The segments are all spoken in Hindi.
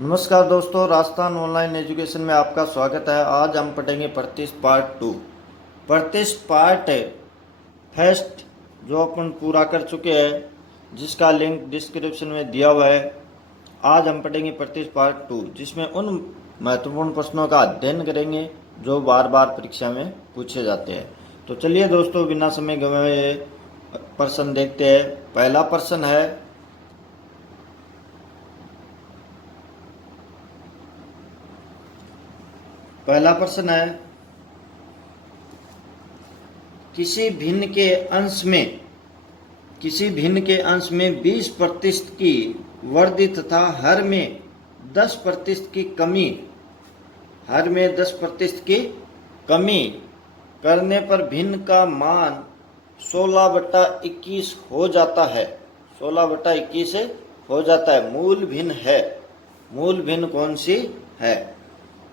नमस्कार दोस्तों, राजस्थान ऑनलाइन एजुकेशन में आपका स्वागत है। आज हम पढ़ेंगे प्रतिष्ठ पार्ट 2। प्रतिष्ठ पार्ट फर्स्ट जो अपन पूरा कर चुके हैं, जिसका लिंक डिस्क्रिप्शन में दिया हुआ है। आज हम पढ़ेंगे प्रतिष्ठ पार्ट 2, जिसमें उन महत्वपूर्ण प्रश्नों का अध्ययन करेंगे जो बार बार परीक्षा में पूछे जाते हैं। तो चलिए दोस्तों, बिना समय गंवाए प्रश्न देखते हैं। पहला प्रश्न है किसी भिन्न के अंश में 20% की वृद्धि तथा हर में 10% की कमी करने पर भिन्न का मान 16/21 हो जाता है। 16/21 हो जाता है। मूल भिन्न कौन सी है?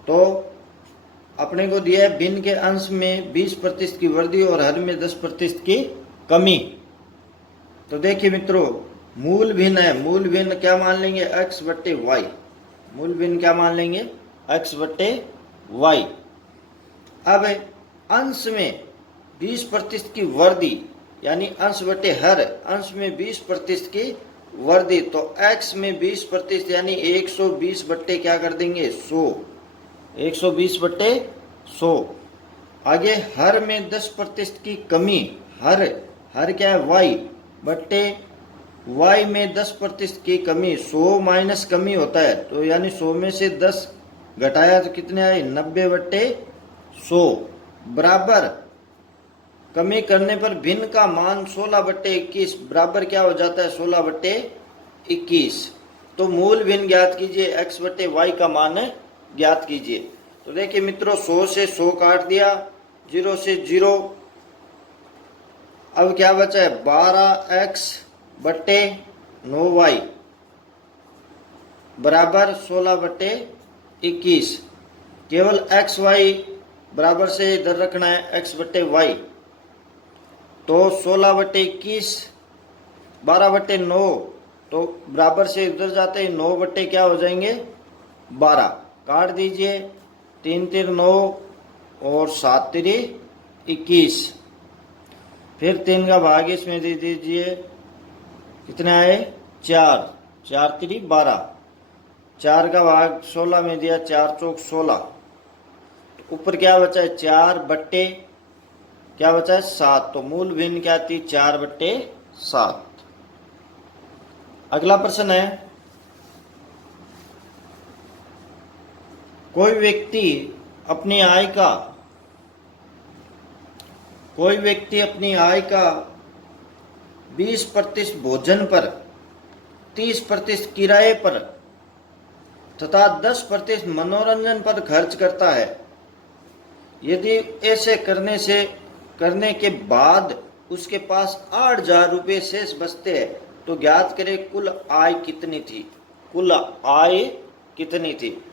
तो अपने को दिया है भिन्न के अंश में 20% की वृद्धि और हर में 10% की कमी। तो देखिए मित्रों, मूल भिन्न है। मूल भिन्न क्या मान लेंगे? x/y। मूल भिन्न क्या मान लेंगे? x/y। अब अंश में 20% की वृद्धि, यानी अंश बटे हर, अंश में 20% की वृद्धि, तो x में 20% यानी 120 बट्टे क्या कर देंगे? 100। 120/100। आगे हर में 10% की कमी, हर क्या है? y बट्टे y में 10% की कमी, 100 माइनस कमी होता है, तो यानी 100 में से 10 घटाया तो कितने आए? 90/100 बराबर कमी करने पर भिन्न का मान 16/21 बराबर क्या हो जाता है? 16/21। तो मूल भिन्न ज्ञात कीजिए, x/y का मान ज्ञात कीजिए। तो देखिए मित्रों, 100 से 100 काट दिया, 0 से 0। अब क्या बचा है? 12x/9y बराबर 16/21। केवल xy बराबर से इधर रखना है, x/y। तो 16/21 12/9, तो बराबर से इधर जाते ही 9 बट्टे क्या हो जाएंगे? 12। काट दीजिए, 3 3 9 और 7 3 21। फिर 3 का भाग इसमें दे दीजिए, कितने आए? 4। 4 3 12। 4 का भाग 16 में दिया, 4 चौक 16। ऊपर क्या बचा है? 4 बट्टे क्या बचा है? 7। तो मूल भिन्न क्या थी? 4/7। अगला प्रश्न है, कोई व्यक्ति अपनी आय का 20% भोजन पर, 30% किराए पर तथा 10% मनोरंजन पर खर्च करता है। यदि ऐसे करने के बाद उसके पास 8,000 रुपये शेष बचते हैं, तो ज्ञात करें कुल आय कितनी थी?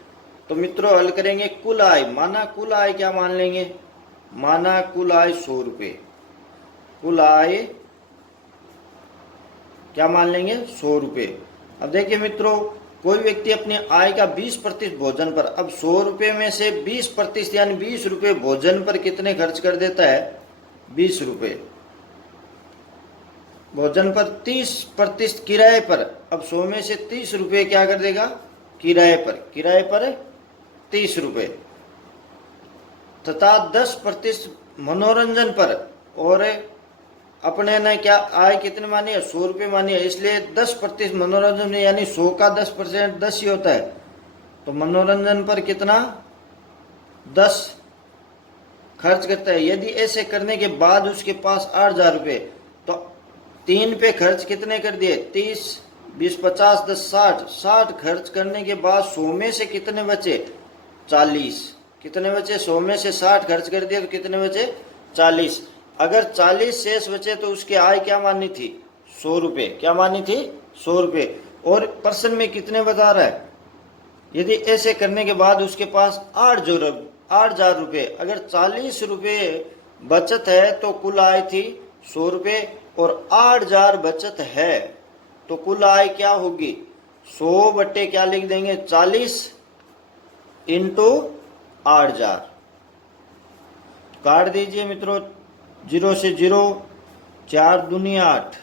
तो मित्रों हल करेंगे। कुल आय क्या मान लेंगे? कुल आय 100 रुपये। कुल आय क्या मान लेंगे? 100 रुपये। अब देखिए मित्रों, कोई व्यक्ति अपनी आय का 20% भोजन पर, अब 100 रुपये में से 20% यानी 20 रुपये भोजन पर कितने खर्च कर देता है? 20 रुपये। भोजन पर 30% किराए पर, अब 100 में से 30 रुपये क्या कर देगा? किराए पर 30 रुपये तथा 10% मनोरंजन पर, और अपने ने क्या आय कितने मानी है? 100 रुपये मानी है, इसलिए 10% मनोरंजन में, यानी 100 का 10% 10 ही होता है। तो मनोरंजन पर कितना? 10 खर्च करता है। यदि ऐसे करने के बाद उसके पास 8,000 रुपये, तो 3 पे खर्च कितने कर दिए? 30 20 50 10 60 खर्च करने के बाद 100 में से कितने बचे? 40। कितने बचे? 100 में से 60 खर्च कर दिए तो कितने बचे? 40। अगर 40 शेष बचे तो उसकी आय क्या मानी थी? 100 रुपये। क्या मानी थी? 100 रुपये। और प्रश्न में कितने बता रहा है? यदि ऐसे करने के बाद उसके पास 8,000 रुपये, अगर 40 रुपये बचत है तो कुल आय थी 100 रुपये, और 8,000 बचत है तो कुल आय क्या होगी? 100 बट्टे क्या लिख देंगे 40 इंटू 8,000। काट दीजिए मित्रों, 0 से 0, 4 दूनी 8।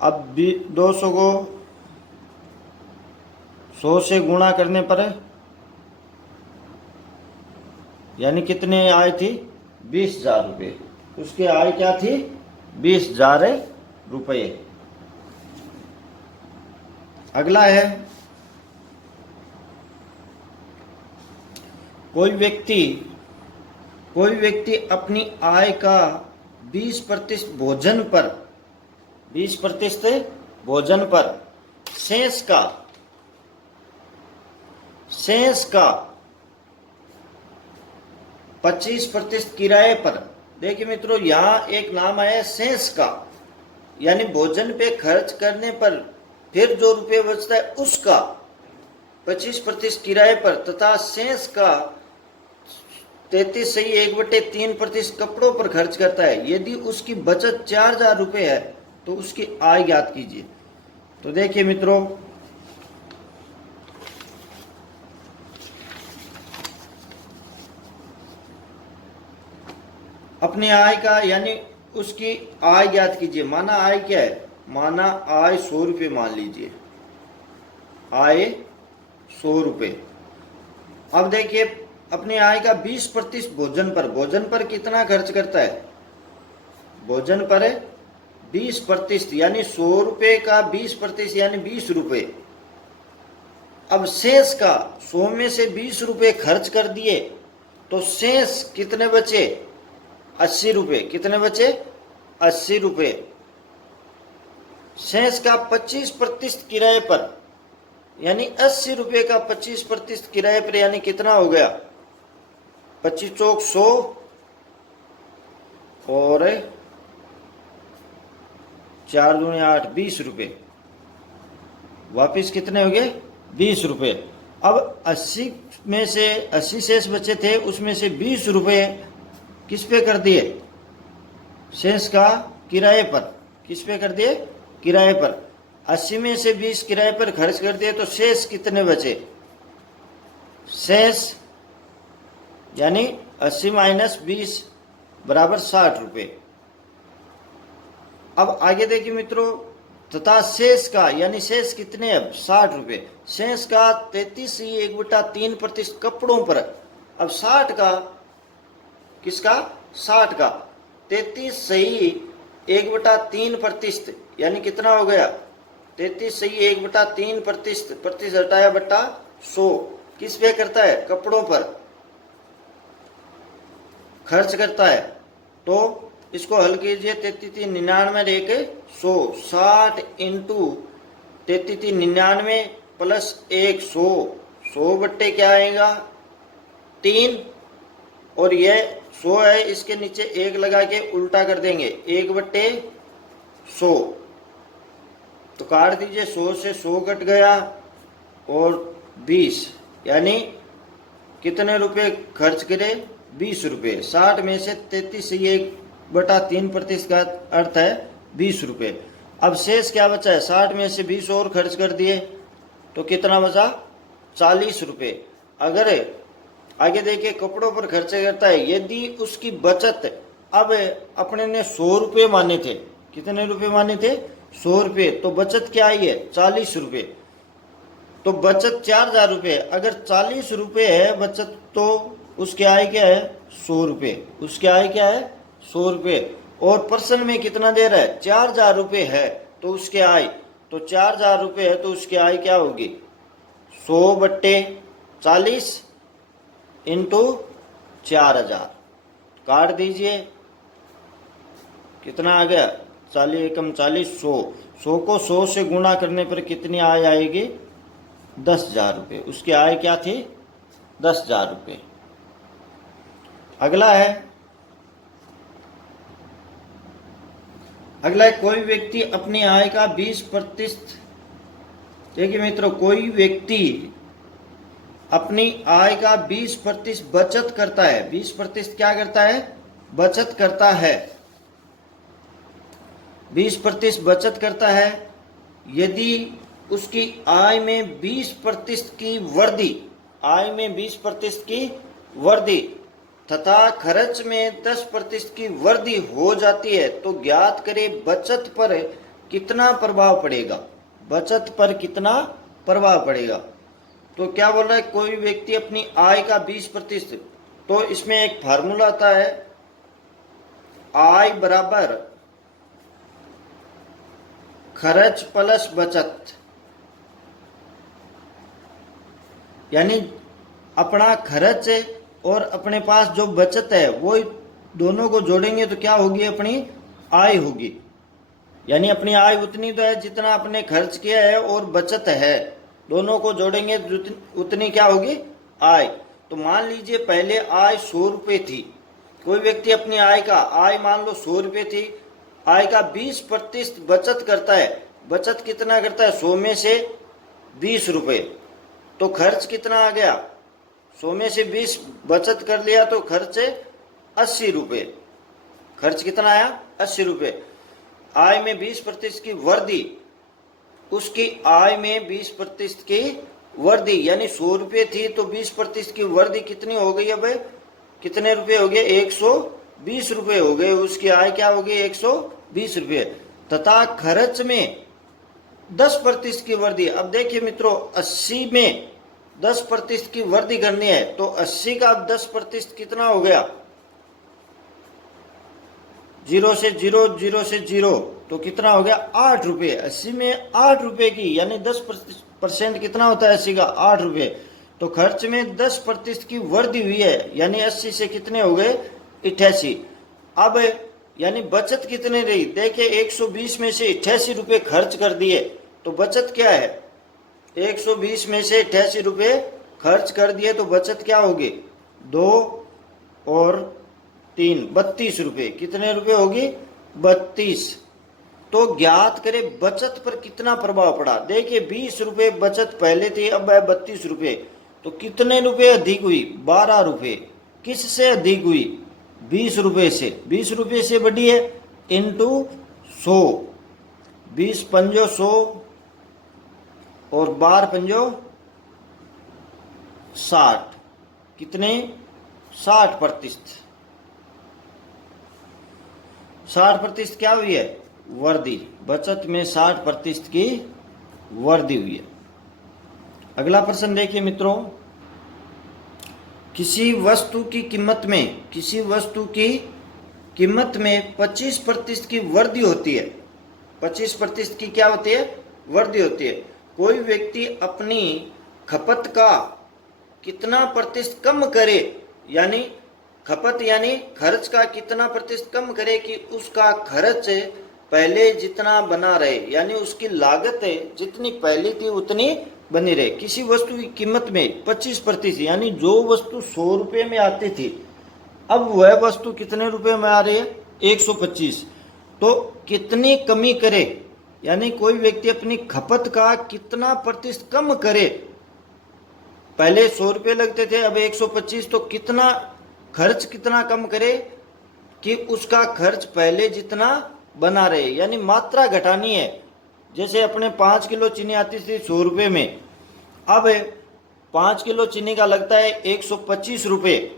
अब 200 को 100 से गुणा करने पर यानी कितने आय थी 20,000 रुपये। उसकी आय क्या थी 20,000 रुपये। अगला है, कोई व्यक्ति अपनी आय का 20% भोजन पर 20% भोजन पर शेष का 25% किराए पर। देखिए मित्रों, यहां एक नाम आया शेष का, यानी भोजन पे खर्च करने पर फिर जो रुपये बचता है उसका 25% किराए पर तथा शेष का 33.1/3% कपड़ों पर खर्च करता है। यदि उसकी बचत 4,000 रुपये है तो उसकी आय ज्ञात कीजिए। तो देखिए मित्रों, अपनी आय का यानी उसकी आय ज्ञात कीजिए। माना आय क्या है, माना आय 100 रुपये मान लीजिए, आय 100 रुपये। अब देखिए अपनी आय का 20% भोजन पर कितना खर्च करता है, भोजन पर 20% यानी 100 रुपये का 20% यानी 20 रुपये। अब शेष का 100 में से 20 रुपये खर्च कर दिए तो शेष कितने बचे 80 रुपये। कितने बचे 80 रुपये। शेष का 25% किराए पर यानी 80 रुपये का 25% किराए पर यानी कितना हो गया 25 चौक 100 और 4 दूनी 8 20 रुपये। वापिस कितने हो गए 20 रुपये। अब 80 में से 80 शेष बचे थे, उसमें से 20 रुपये किस पे कर दिए, शेष का किराए पर। किस पे कर दिए, किराए पर। 80 में से 20 किराए पर खर्च कर दिए तो शेष कितने बचे, शेष यानी 80 माइनस 20 बराबर 60 रुपये। अब आगे देखिए मित्रों, तथा शेष का यानी शेष कितने अब 60 रुपये। शेष का 33.1/3% कपड़ों पर। अब 60 का किसका 60 का 33.1/3% यानी कितना हो गया 33.1/3%। प्रतिशत हटाया बटा 100 किस पे करता है, कपड़ों पर खर्च करता है। तो इसको हल कीजिए, 33.99 एक 100, 60 इंटू 33.99 प्लस 100, 100 बट्टे क्या आएगा 3, और ये 100 है, इसके नीचे 1 लगा के उल्टा कर देंगे 1/100। तो काट दीजिए, 100 से 100 कट गया और 20 यानी कितने रुपए खर्च करे 20 रुपये। 60 में से 33.1/3% का अर्थ है 20 रुपये। अब शेष क्या बचा है, 60 में से 20 और खर्च कर दिए तो कितना बचा 40 रुपये। अगर आगे देखिए कपड़ों पर खर्च करता है, यदि उसकी बचत अब अपने ने 100 रुपये माने थे, कितने रुपये माने थे 100 रुपये, तो बचत क्या आई है 40 रुपये। तो बचत 4,000 रुपये, अगर 40 रुपये है बचत तो उसकी आय क्या है 100 रुपये। उसकी आय क्या है 100 रुपये। और पर्सन में कितना दे रहा है 4,000 रुपये है तो उसके आय, तो 4,000 रुपये है तो उसकी आय क्या होगी 100/40 इंटू 4,000। काट दीजिए, कितना आ गया 40 एकम 40 100। 100 को 100 से गुणा करने पर कितनी आय आएगी 10,000 रुपये। उसकी आय क्या थी 10,000 रुपये। अगला है, कोई व्यक्ति अपनी आय का 20%, देखिए मित्रों, कोई व्यक्ति अपनी आय का 20% बचत करता है। 20% क्या करता है, बचत करता है। 20% बचत करता है यदि उसकी आय में 20% की वृद्धि, आय में 20% की वृद्धि तथा खर्च में 10% की वृद्धि हो जाती है तो ज्ञात करें बचत पर कितना प्रभाव पड़ेगा। बचत पर कितना प्रभाव पड़ेगा। तो क्या बोल रहा है, कोई व्यक्ति अपनी आय का 20%, तो इसमें एक फार्मूला आता है, आय बराबर खर्च प्लस बचत। यानी अपना खर्च और अपने पास जो बचत है वो दोनों को जोड़ेंगे तो क्या होगी, अपनी आय होगी। यानी अपनी आय उतनी तो है जितना अपने खर्च किया है और बचत है, दोनों को जोड़ेंगे उतनी क्या होगी, आय। तो मान लीजिए पहले आय 100 रुपये थी, कोई व्यक्ति अपनी आय का, आय मान लो 100 रुपये थी, आय का 20% बचत करता है। बचत कितना करता है, 100 में से 20 रुपये। तो खर्च कितना आ गया, 100 में से 20 बचत कर लिया तो खर्च 80 रुपये। खर्च कितना आया, 80 रुपये। आय में 20% की वृद्धि, उसकी आय में 20% की वृद्धि, यानी 100 रुपये थी तो 20% की वृद्धि कितनी हो गई, अब कितने रुपए हो गए, 120 रुपये हो गए। उसकी आय क्या हो गई, 120 रुपये। तथा खर्च में 10% की वृद्धि। अब देखिए मित्रों, 80 में 10% की वृद्धि करनी है तो 80 का 10% कितना हो गया, 0 से 0, 0 से 0, तो कितना हो गया, 8 रुपये। 80 में 8 रुपये की, यानी 10% कितना होता है 80 का, 8 रुपये। तो खर्च में 10% की वृद्धि हुई है, यानी 80 से कितने हो गए, 88। अब यानी बचत कितनी रही, देखिए 120 में से 88 रुपये खर्च कर दिए तो बचत क्या है, 120 में से 88 रुपये खर्च कर दिए तो बचत क्या होगी, 2 और 3, 32 रुपये। कितने रुपये होगी, 32। तो ज्ञात करें बचत पर कितना प्रभाव पड़ा। देखिए 20 रुपये बचत पहले थी, अब है 32 रुपये, तो कितने रुपये अधिक हुई, 12 रुपये। किससे अधिक हुई, 20 रुपये से। 20 रुपये से बढ़ी है, इंटू 100, 20 पंजो 100 और 12 पंजो 60, कितने, 60%। 60% क्या हुई है, वृद्धि। बचत में 60% की वृद्धि हुई है। अगला प्रश्न देखिए मित्रों, किसी वस्तु की कीमत में, किसी वस्तु की कीमत में 25% की वृद्धि होती है। 25% की क्या होती है, वृद्धि होती है। कोई व्यक्ति अपनी खपत का कितना प्रतिशत कम करे, यानी खपत यानी खर्च का कितना प्रतिशत कम करे कि उसका खर्च पहले जितना बना रहे, यानी उसकी लागत जितनी पहले थी उतनी बनी रहे। किसी वस्तु की कीमत में 25%, यानी जो वस्तु 100 रुपये में आती थी अब वह वस्तु कितने रुपए में आ रही है, 125। तो कितनी कमी करे, यानी कोई व्यक्ति अपनी खपत का कितना प्रतिशत कम करे। पहले 100 रुपये लगते थे, अब 125, तो कितना खर्च कितना कम करे कि उसका खर्च पहले जितना बना रहे, यानी मात्रा घटानी है। जैसे अपने 5 किलो चीनी आती थी 100 रुपये में, अब 5 किलो चीनी का लगता है 125 रुपये।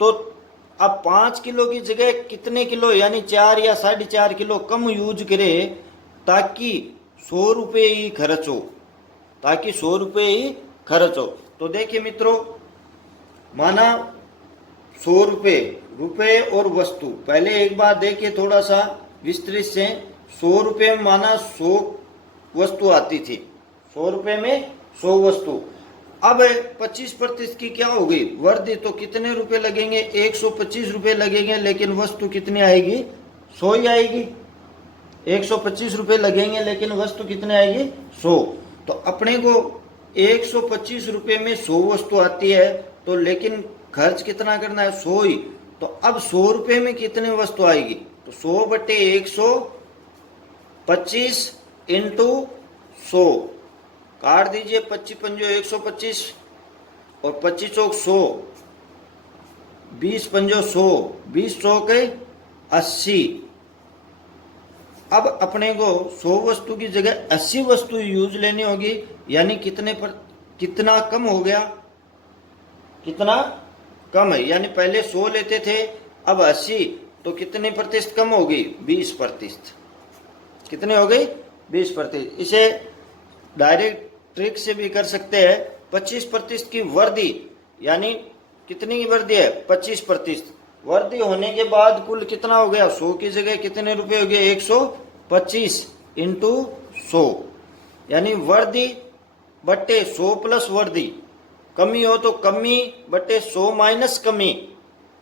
तो अब 5 किलो की जगह कितने किलो, यानी 4 या 4.5 किलो कम यूज करे ताकि 100 रुपये ही खर्च हो, ताकि 100 रुपये ही खर्च हो। तो देखिए मित्रों, माना 100 रुपये, रुपये और वस्तु। पहले एक बार देखिए थोड़ा सा विस्तृत से, 100 रुपये में माना 100 वस्तु आती थी, 100 रुपये में 100 वस्तु। अब 25% की क्या हो गई, वृद्धि, तो कितने रुपए लगेंगे, 125 रुपये लगेंगे, लेकिन वस्तु कितनी आएगी, 100 ही आएगी। 125 रुपये लगेंगे लेकिन वस्तु कितने आएगी, 100। तो अपने को 125 रुपये में 100 वस्तु आती है, तो लेकिन खर्च कितना करना है, 100 ही। तो अब 100 रुपये में कितनी वस्तु आएगी, तो 100 बटे 125 इंटू 100, काट दीजिए, 25 पंजो 125 और 25 चौक 100, 20 पंजो 100, 20 चौक 80, अब अपने को 100 वस्तु की जगह 80 वस्तु यूज लेनी होगी, यानी कितना कम हो गया, कितना कम है, यानी पहले 100 लेते थे अब 80, तो कितने प्रतिशत कम होगी, 20%। कितने हो गई, 20%। इसे डायरेक्ट ट्रिक से भी कर सकते हैं। 25% की वृद्धि, यानी कितनी की वृद्धि है, 25%। वृद्धि होने के बाद कुल कितना हो गया, 100 की जगह कितने रुपए हो गए, 125 इंटू 100, यानी वृद्धि बट्टे 100 प्लस वृद्धि। कमी हो तो कमी बट्टे 100 माइनस कमी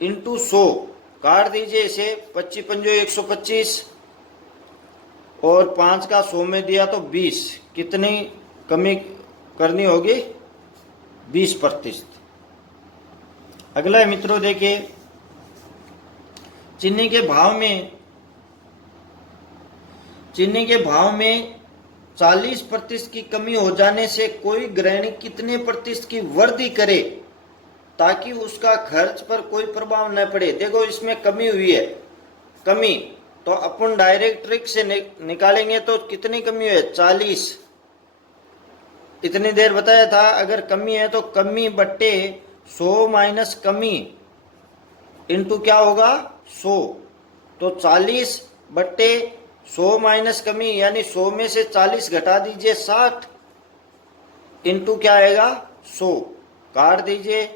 इंटू 100। काट दीजिए इसे, 25 पंजो 125 और 5 का 100 में दिया तो 20। कितनी कमी करनी होगी, 20%। अगला है मित्रों, देखिए चीनी के भाव में 40% की कमी हो जाने से कोई गृहिणी कितने प्रतिशत की वृद्धि करे ताकि उसका खर्च पर कोई प्रभाव न पड़े। देखो इसमें कमी हुई है, कमी तो अपन डायरेक्ट ट्रिक से निकालेंगे तो कितनी कमी हुई है, 40। इतनी देर बताया था, अगर कमी है तो कमी बट्टे 100 माइनस कमी इंटू क्या होगा, 100। तो 40 बट्टे 100 माइनस कमी, यानी 100 में से 40 घटा दीजिए 60 इंटू क्या आएगा, 100। काट दीजिए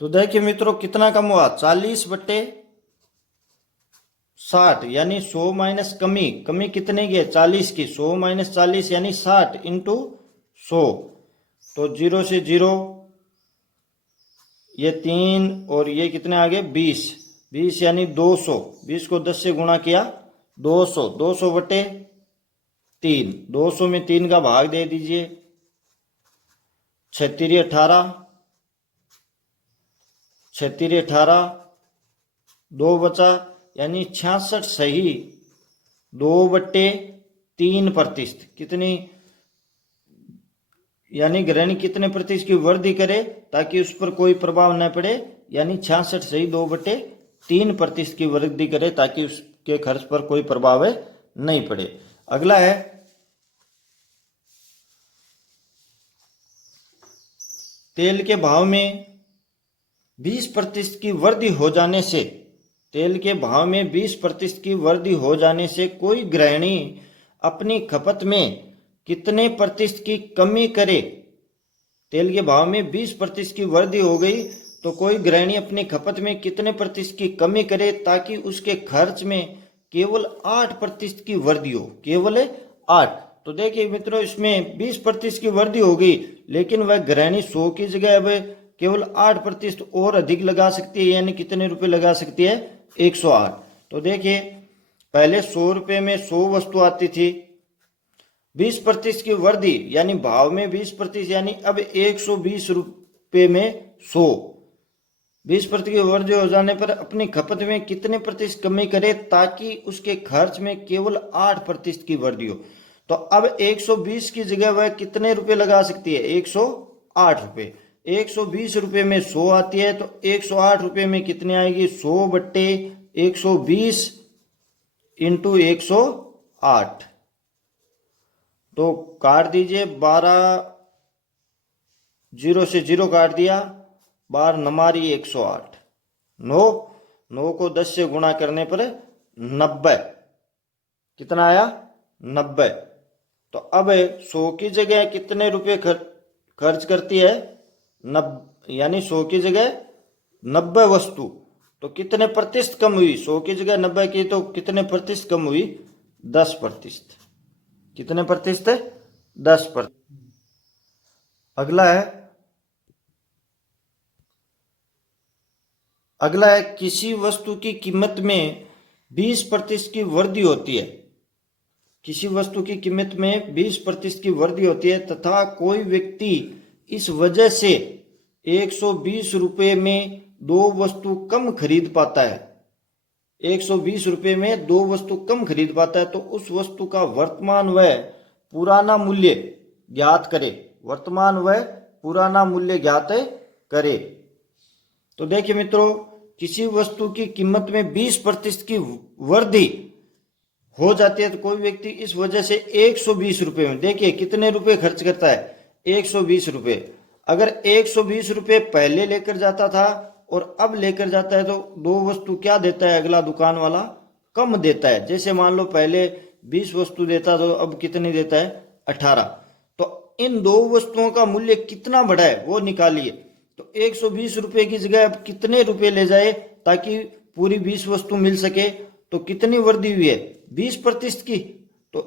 तो देखिए मित्रों कितना कम हुआ, 40 बट्टे 60, यानी 100 माइनस कमी, कमी कितने की है, 40 की, 100 माइनस 40 यानी 60 इंटू 100। तो 0 से 0, ये 3 और ये कितने आ गए, 20 यानी 200। 20 को 10 से गुणा किया, 200 बटे 3, 200 में 3 का भाग दे दीजिए, 18 2 बचा, यानी 66 सही 2/3%। कितनी, यानी गृहिणी कितने प्रतिशत की वृद्धि करे ताकि उस पर कोई प्रभाव न पड़े, यानी 66 सही 2/3% की वृद्धि करे ताकि उसके खर्च पर कोई प्रभाव नहीं पड़े। अगला है तेल के भाव में 20% की वृद्धि हो जाने से, तेल के भाव में 20% की वृद्धि हो जाने से कोई गृहिणी अपनी खपत में कितने प्रतिशत की कमी करे। तेल के भाव में 20% की वृद्धि हो गई तो कोई गृहिणी अपनी खपत में कितने प्रतिशत की कमी करे ताकि उसके खर्च में केवल 8% की वृद्धि हो, केवल 8। तो देखिए मित्रों इसमें 20% की वृद्धि हो गई, लेकिन वह गृहिणी 100 की जगह अब केवल 8% और अधिक लगा सकती है, यानी कितने रुपए लगा सकती है, 108। तो देखिए पहले 100 रुपए में 100 वस्तु आती थी, 20% की वृद्धि यानी भाव में 20%, यानी अब 120 रुपए में 100। 20% की वृद्धि हो जाने पर अपनी खपत में कितने प्रतिशत कमी करे ताकि उसके खर्च में केवल 8% की वृद्धि हो। तो अब 120 की जगह वह कितने रुपए लगा सकती है, 108 रुपए। 120 रुपए में 100 आती है तो 108 रुपए में कितनी आएगी, 100 बट्टे 120 इंटू 108। तो काट दीजिए, 12, 0 से 0 काट दिया, 12 नमारी 108, 9 को 10 से गुणा करने पर 90। कितना आया, 90। तो अब 100 की जगह कितने रुपए खर्च करती है, यानी 100 की जगह 90 वस्तु, तो कितने प्रतिशत कम हुई, 100 की जगह 90 की तो कितने प्रतिशत कम हुई, 10%। कितने प्रतिशत, 10%। अगला है किसी वस्तु की कीमत में 20% की वृद्धि होती है। किसी वस्तु की कीमत में 20% की वृद्धि होती है तथा कोई व्यक्ति इस वजह से 120 रुपए में 2 वस्तु कम खरीद पाता है। 120 रुपए में 2 वस्तु कम खरीद पाता है तो उस वस्तु का वर्तमान व पुराना मूल्य ज्ञात करे। वर्तमान व पुराना मूल्य ज्ञात करे। तो देखिए मित्रों किसी वस्तु की कीमत में 20% की वृद्धि हो जाती है तो कोई व्यक्ति इस वजह से 120 रुपए में, देखिए कितने रुपए खर्च करता है, 120 रुपए। अगर 120 रुपए पहले लेकर जाता था और अब लेकर जाता है तो दो वस्तु क्या देता है अगला दुकान वाला, कम देता है। जैसे मान लो पहले 20 वस्तु देता तो अब कितनी देता है, 18। तो इन दो वस्तुओं का मूल्य कितना बढ़ा है वो निकालिए। तो 120 रुपए की जगह अब कितने रुपए ले जाए ताकि पूरी 20 वस्तु मिल सके, तो कितनी वृद्धि हुई है, 20% की। तो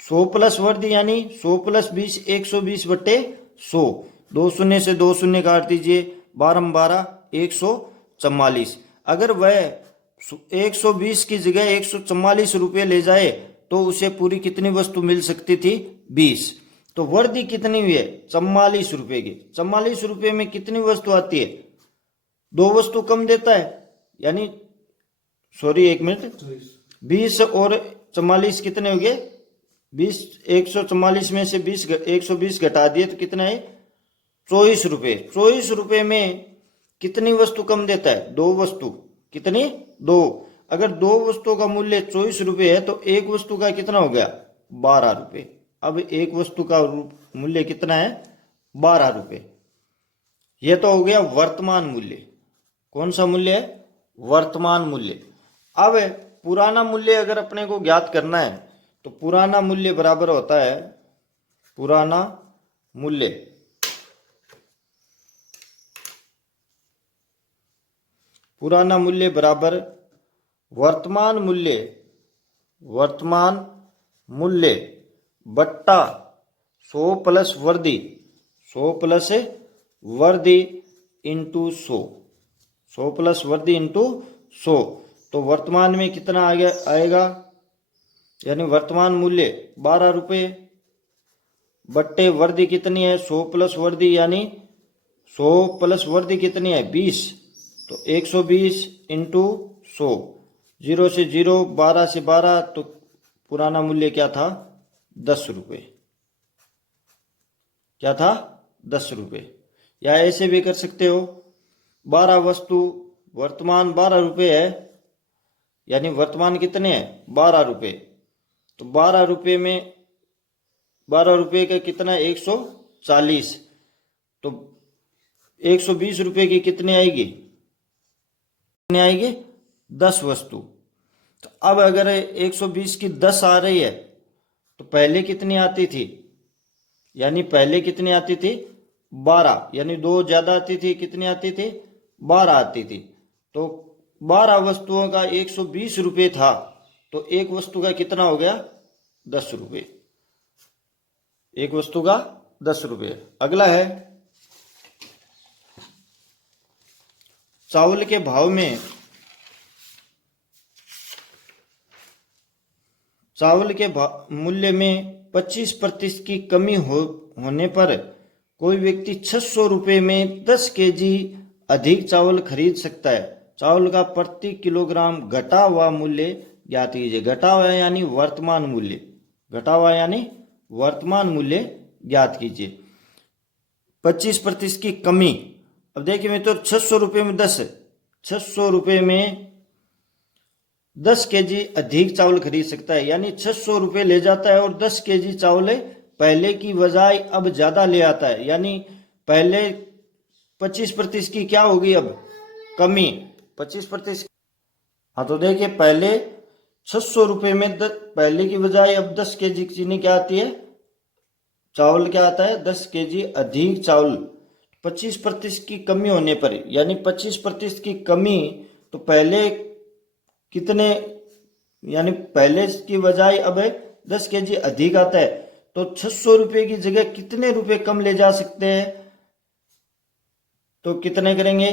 100 प्लस वृद्धि यानी 100 प्लस 20, 120 बट्टे 100, 2 शून्य से 2 शून्य काट दीजिए, 12 12 144। अगर वह 120 की जगह 144 रुपये ले जाए तो उसे पूरी कितनी वस्तु मिल सकती थी, 20। तो वृद्धि कितनी हुई है, 44 रुपये की। 44 रुपये में कितनी वस्तु आती है, दो वस्तु कम देता है, यानी सॉरी एक मिनट, 20 और 44 कितने हो गए, 20, 144 में से 20 120 घटा दिए तो कितना है, 24 रुपये। 24 रुपये में कितनी वस्तु कम देता है, दो वस्तु, कितनी, दो। अगर दो वस्तुओं का मूल्य 24 रुपये है तो एक वस्तु का कितना हो गया, 12 रुपये। अब एक वस्तु का मूल्य कितना है, 12 रुपये। यह तो हो गया वर्तमान मूल्य। कौन सा मूल्य है, वर्तमान मूल्य। अब पुराना मूल्य अगर अपने को ज्ञात करना है तो पुराना मूल्य बराबर होता है, पुराना मूल्य पुराना मूल्य बराबर वर्तमान मूल्य, वर्तमान मूल्य बट्टा 100 प्लस वृद्धि, 100 प्लस वृद्धि इंटू 100, 100 प्लस वृद्धि इंटू 100। तो वर्तमान में कितना आ गया आएगा, यानी वर्तमान मूल्य 12 रुपये बट्टे वृद्धि कितनी है, 100 प्लस वृद्धि, यानी 100 प्लस वृद्धि कितनी है, 20। तो 120 इंटू 100, 0 से 0, 12 से 12, तो पुराना मूल्य क्या था, 10 रुपये। क्या था, 10 रुपये। या ऐसे भी कर सकते हो, 12 वस्तु, वर्तमान 12 रुपये है, यानी वर्तमान कितने हैं, 12 रुपये। तो 12 रुपये में 12 रुपये का कितना, 140। तो 120 रुपये की कितनी आएगी, कितनी आएगी, 10 वस्तु। तो अब अगर 120 की 10 आ रही है तो पहले कितनी आती थी, यानी पहले कितनी आती थी, 12, यानी 2 ज्यादा आती थी, कितनी आती थी, 12 आती थी। तो 12 वस्तुओं का 120 रुपये था, तो एक वस्तु का कितना हो गया, 10 रुपये। एक वस्तु का 10 रुपये। अगला है चावल के भाव में, चावल के मूल्य में 25% की कमी होने पर कोई व्यक्ति 600 रुपये में 10 केजी अधिक चावल खरीद सकता है। चावल का प्रति किलोग्राम घटा हुआ मूल्य ज्ञात कीजिए। घटा हुआ यानी वर्तमान मूल्य, घटा हुआ यानी वर्तमान मूल्य ज्ञात कीजिए। 25% की कमी, अब देखिए मित्रों, 600 रुपये में 10, 600 रुपये में 10 केजी अधिक चावल खरीद सकता है, यानी 600 रुपये ले जाता है और 10 केजी चावल पहले की बजाय अब ज्यादा ले आता है, यानी पहले 25% की क्या होगी, अब कमी 25%। हाँ तो देखिए, पहले 600 रुपये में पहले की बजाय अब 10 केजी चीनी क्या आती है, चावल क्या आता है, 10 केजी अधिक चावल। 25% की कमी होने पर, यानी 25% की कमी, तो पहले कितने, यानी पहले की बजाय अब 10 केजी अधिक आता है, तो 600 रुपये की जगह कितने रुपए कम ले जा सकते हैं, तो कितने करेंगे,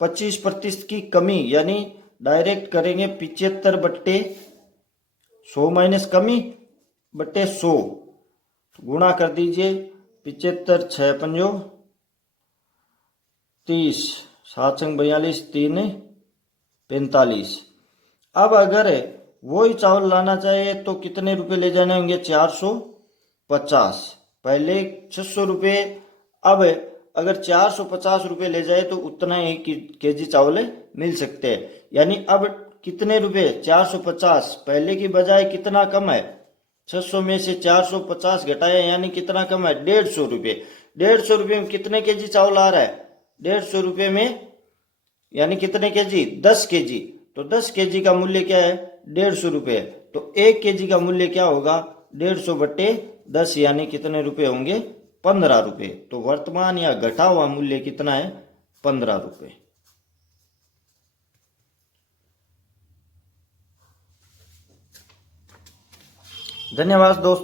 25% की कमी, यानी डायरेक्ट करेंगे 75 बट्टे 100 माइनस कमी बट्टे 100, गुणा कर दीजिए। 75 6 पंजो 30, 7 संग 42, 3 45। अब अगर वही चावल लाना चाहे तो कितने रुपए ले जाने होंगे, 450। पहले 600 रुपये, अब अगर 450 रुपये ले जाए तो उतना ही केजी चावल मिल सकते हैं। यानी अब कितने रुपए, 450 पहले की बजाय कितना कम है, 600 में से 450 घटाया यानी कितना कम है, 150 रुपये। 150 रुपये में कितने केजी चावल आ रहा है, 150 रुपये में यानी कितने केजी, 10 केजी। तो 10 केजी का मूल्य क्या है, 150 रुपये। तो 1 केजी का मूल्य क्या होगा, 150 बटे 10 यानी कितने रुपए होंगे, 15 रुपये। तो वर्तमान या घटा हुआ मूल्य कितना है, 15 रुपये। धन्यवाद दोस्तों।